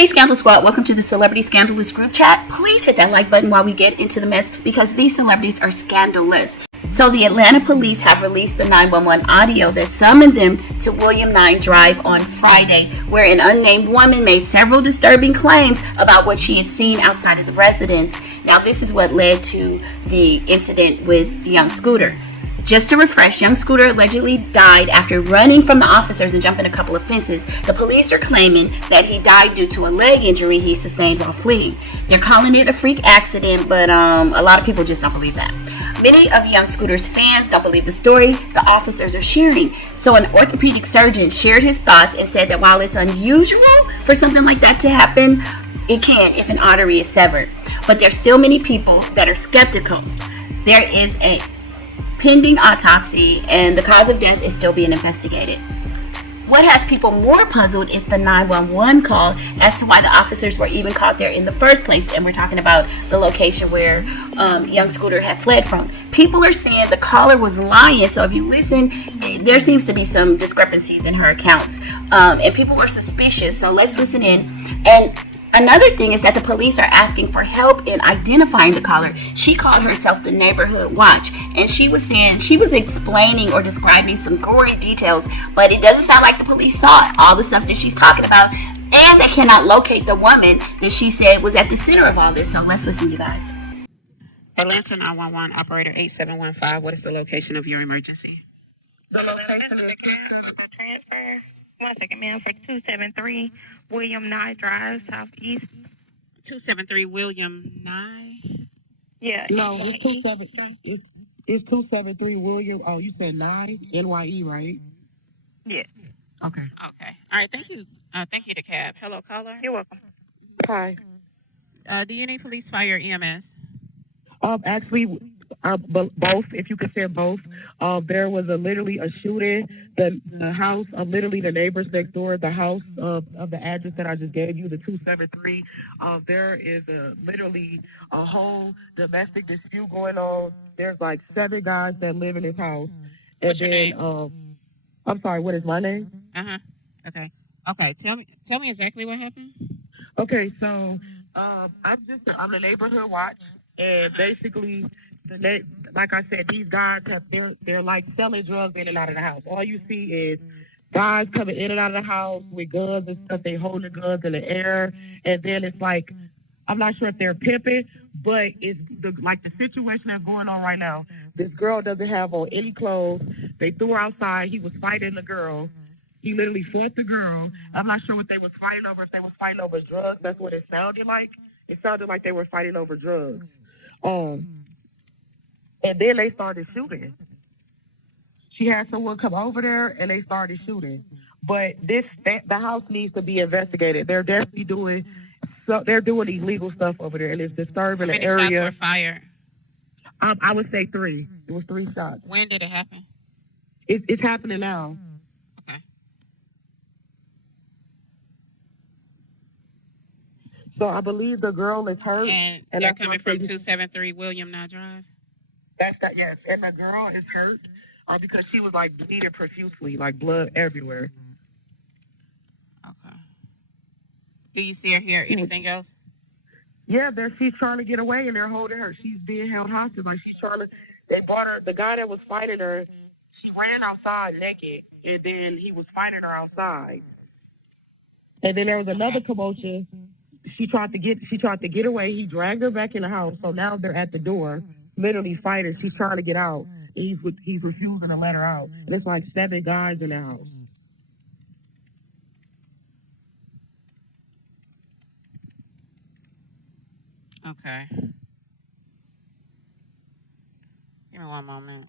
Hey Scandal Squad, welcome to the Celebrity Scandalous group chat. Please hit that like button while we get into the mess because these celebrities are scandalous. So the Atlanta police have released the 911 audio that summoned them to William 9 Drive on Friday, where an unnamed woman made several disturbing claims about what she had seen outside of the residence. Now this is what led to the incident with young Scooter. Just to refresh, young Scooter allegedly died after running from the officers and jumping a couple of fences. The police are claiming that he died due to a leg injury he sustained while fleeing. They're calling it a freak accident, but a lot of people just don't believe that. Many of young Scooter's fans don't believe the story the officers are sharing. So an orthopedic surgeon shared his thoughts and said that while it's unusual for something like that to happen, it can if an artery is severed. But there's still many people that are skeptical. There is a pending autopsy and the cause of death is still being investigated. What has people more puzzled is the 911 call as to why the officers were even caught there in the first place. And we're talking about the location where young Scooter had fled from. People are saying the caller was lying. So if you listen, there seems to be some discrepancies in her accounts. And people were suspicious. So let's listen in. And another thing is that the police are asking for help in identifying the caller. She called herself the Neighborhood Watch, and she was explaining or describing some gory details, but it doesn't sound like the police saw all the stuff that she's talking about, and they cannot locate the woman that she said was at the center of all this. So let's listen, you guys. Atlanta 911 operator 8715. What is the location of your emergency? The location is transfer. 1 second, ma'am, for 273 William Nye Drive, Southeast. 273 William Nye? Yeah. No, it's 273 William. Oh, you said 9 NYE, right? Yes. Okay. Okay. All right, thank you. Thank you to cab. Hello, caller. You're welcome. Hi. Do you need police, fire, EMS? Actually, both. If you could say both. There was literally a shooting. The house, literally the neighbors next door, the house of the address that I just gave you, the 273. There is literally a whole domestic dispute going on. There's like 7 guys that live in this house. What's your name? I'm sorry. What is my name? Okay. Okay. Tell me exactly what happened. Okay. So, I'm the neighborhood watch. And basically, like I said, these guys they're like selling drugs in and out of the house. All you see is guys coming in and out of the house with guns and stuff. They hold the guns in the air, and then it's like, I'm not sure if they're pimping, but it's like the situation that's going on right now. This girl doesn't have on any clothes. They threw her outside. He was fighting the girl. He literally fought the girl. I'm not sure what they was fighting over. If they was fighting over drugs, that's what it sounded like. It sounded like they were fighting over drugs. And then they started shooting. She had someone come over there, and they started shooting. But the house needs to be investigated. They're definitely doing illegal stuff over there, and it's disturbing the area. How many shots were fired? I would say 3. It was 3 shots. When did it happen? It's happening now. Okay. So I believe the girl is hurt. And they're coming from 273 William Nye Drive? Yes. And the girl is hurt because she was like bleeding profusely, like blood everywhere. Okay. Do you see or hear anything else? Yeah, she's trying to get away and they're holding her. She's being held hostage. Like they brought her, the guy that was fighting her, she ran outside naked and then he was fighting her outside. And then there was another commotion. She tried to get away. He dragged her back in the house. So now they're at the door, literally fighting. She's trying to get out. He's refusing to let her out. And it's like 7 guys in the house. Okay. Give me one moment.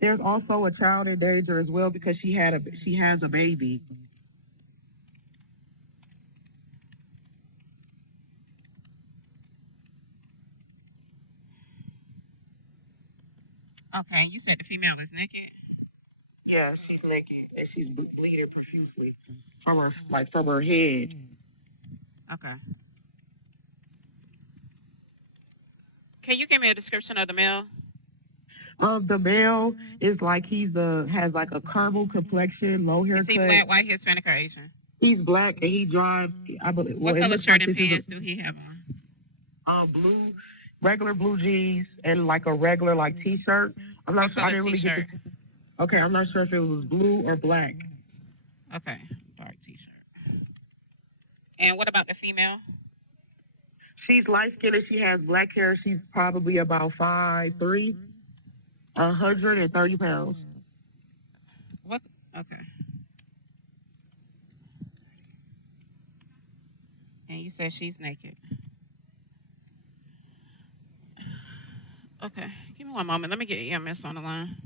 There's also a child in danger as well because she has a baby. Okay, you said the female is naked? Yeah, she's naked and she's bleeding profusely from her head. Okay. Can you give me a description of the male? The male is like has like a caramel complexion, low haircut. Is he black, white, Hispanic, or Asian? He's black and he drives. I believe. What color shirt and pants do he have on? Blue, regular blue jeans and like a regular like t-shirt. I'm not sure. I didn't really get the. Okay, I'm not sure if it was blue or black. Okay, dark t-shirt. And what about the female? She's light skinned and she has black hair. She's probably about 5'3", 130 pounds. What? Okay. And you said she's naked. Okay, give me one moment. Let me get EMS on the line.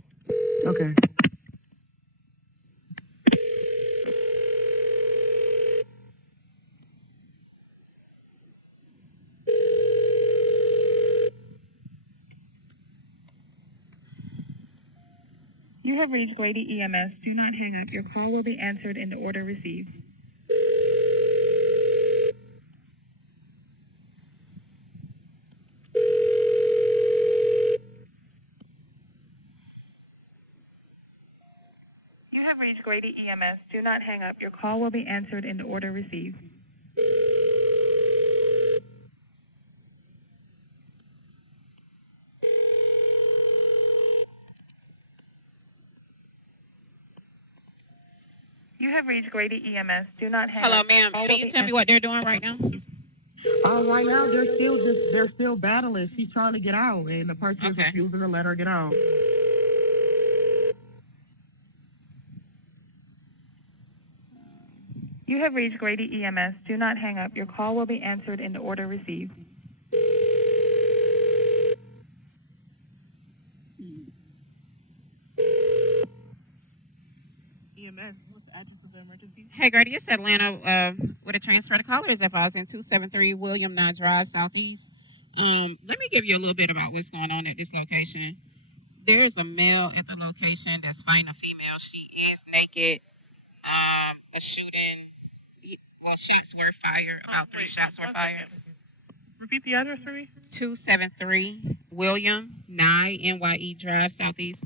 Okay. You have reached Grady EMS. Do not hang up. Your call will be answered in the order received. You have reached Grady EMS. Do not hang up. Your call will be answered in the order received. You have reached Grady EMS. Do not hang Hello, up. ma'am. Can you tell me what they're doing right now? Right now they're still battling. She's trying to get out, and the person is refusing to let her get out. You have reached Grady EMS. Do not hang up. Your call will be answered in the order received. EMS, what's the address of the emergency? Hey, Grady, it's Atlanta with a transfer. The caller is advised in 273 William Nye Drive, Southeast. Let me give you a little bit about what's going on at this location. There is a male at the location that's fighting a female. She is naked. A shooting, shots were fired. About 3 shots were fired. Repeat the address for me. 273 William Nye, NYE Drive, Southeast.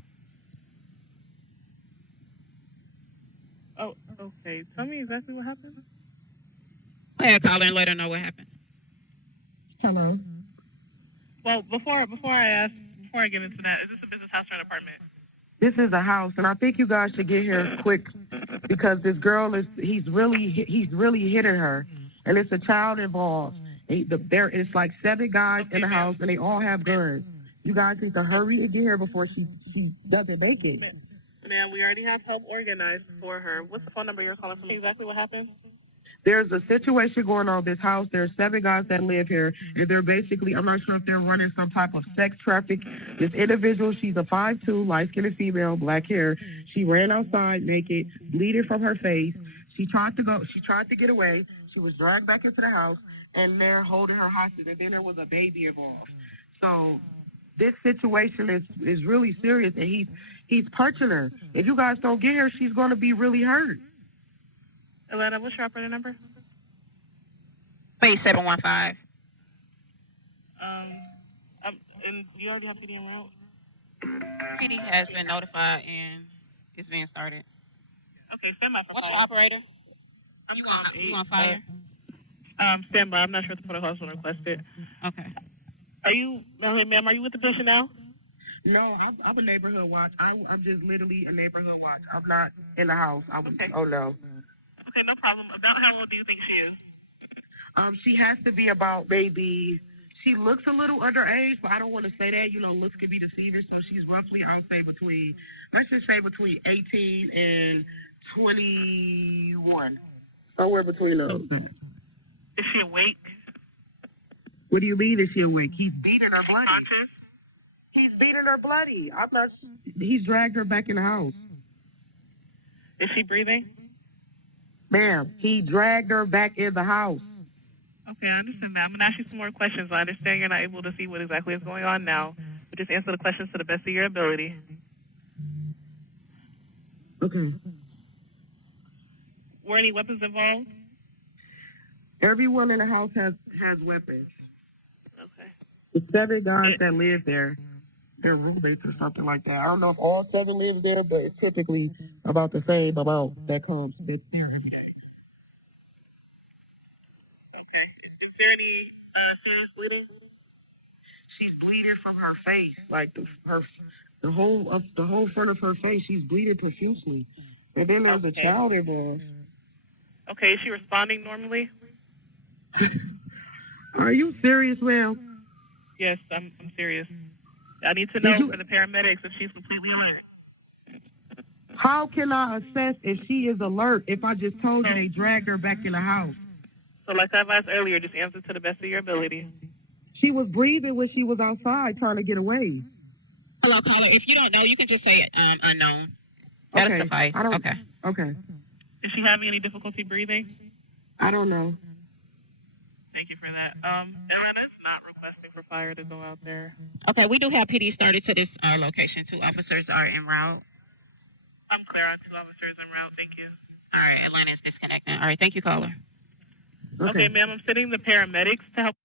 Oh, okay. Tell me exactly what happened. Go ahead, caller, and let her know what happened. Hello. Well, before I get into that, is this a business house or an apartment? This is a house, and I think you guys should get here quick because this girl he's really hitting her, and it's a child involved. It's like 7 guys in the house, and they all have guns. You guys need to hurry and get here before she doesn't make it. Ma'am, we already have help organized for her. What's the phone number you're calling from? Exactly what happened? There's a situation going on in this house. There's 7 guys that live here, and they're basically, I'm not sure if they're running some type of sex traffic. This individual, she's a 5'2", light-skinned female, black hair. She ran outside naked, bleeding from her face. She tried to get away. She was dragged back into the house, and they're holding her hostage, and then there was a baby involved. So this situation is really serious, and he's punching her. If you guys don't get her, she's going to be really hurt. Atlanta, what's your operator number? 8715. And you already have PD en route? PD has been notified and it's being started. Okay, stand by for What's fire. your operator? You on fire? Stand by. I'm not sure if the protocol has been requested. Okay. Ma'am, are you with the patient now? No, I'm a neighborhood watch. I'm just literally a neighborhood watch. I'm not in the house. Okay. Oh, no. Okay, no problem. About how old do you think she is? She has to be about maybe, she looks a little underage, but I don't want to say that. Looks can be deceiving. So she's roughly, let's just say between 18 and 21. Somewhere between those. Is she awake? What do you mean, is she awake? He's beating her bloody. Conscious? He's beating her bloody. He's dragged her back in the house. Is she breathing? Ma'am, he dragged her back in the house. Okay, I understand that. I'm going to ask you some more questions. I understand you're not able to see what exactly is going on now, but just answer the questions to the best of your ability. Okay. Were any weapons involved? Everyone in the house has weapons. Okay. The 7 guys that live there, they're roommates or something like that. I don't know if all 7 live there, but it's typically about the same amount that comes. That's there every day. Is there any serious bleeding? She's bleeding from her face, like the whole front of her face. She's bleeding profusely. And then there's a child involved. Okay, is she responding normally? Are you serious, ma'am? Yes, I'm serious. I need to know for the paramedics if she's completely alert. How can I assess if she is alert if I just told you they dragged her back in the house? So like I asked earlier, just answer to the best of your ability. She was breathing when she was outside trying to get away. Hello, caller. If you don't know, you can just say unknown. That'll suffice. Okay. Is she having any difficulty breathing? I don't know. Thank you for that. Atlanta's not requesting for fire to go out there. Okay, we do have PD started to this location. 2 officers are en route. I'm clear on 2 officers en route. Thank you. All right, Atlanta is disconnected. All right, thank you, caller. Okay, ma'am, I'm sending the paramedics to help.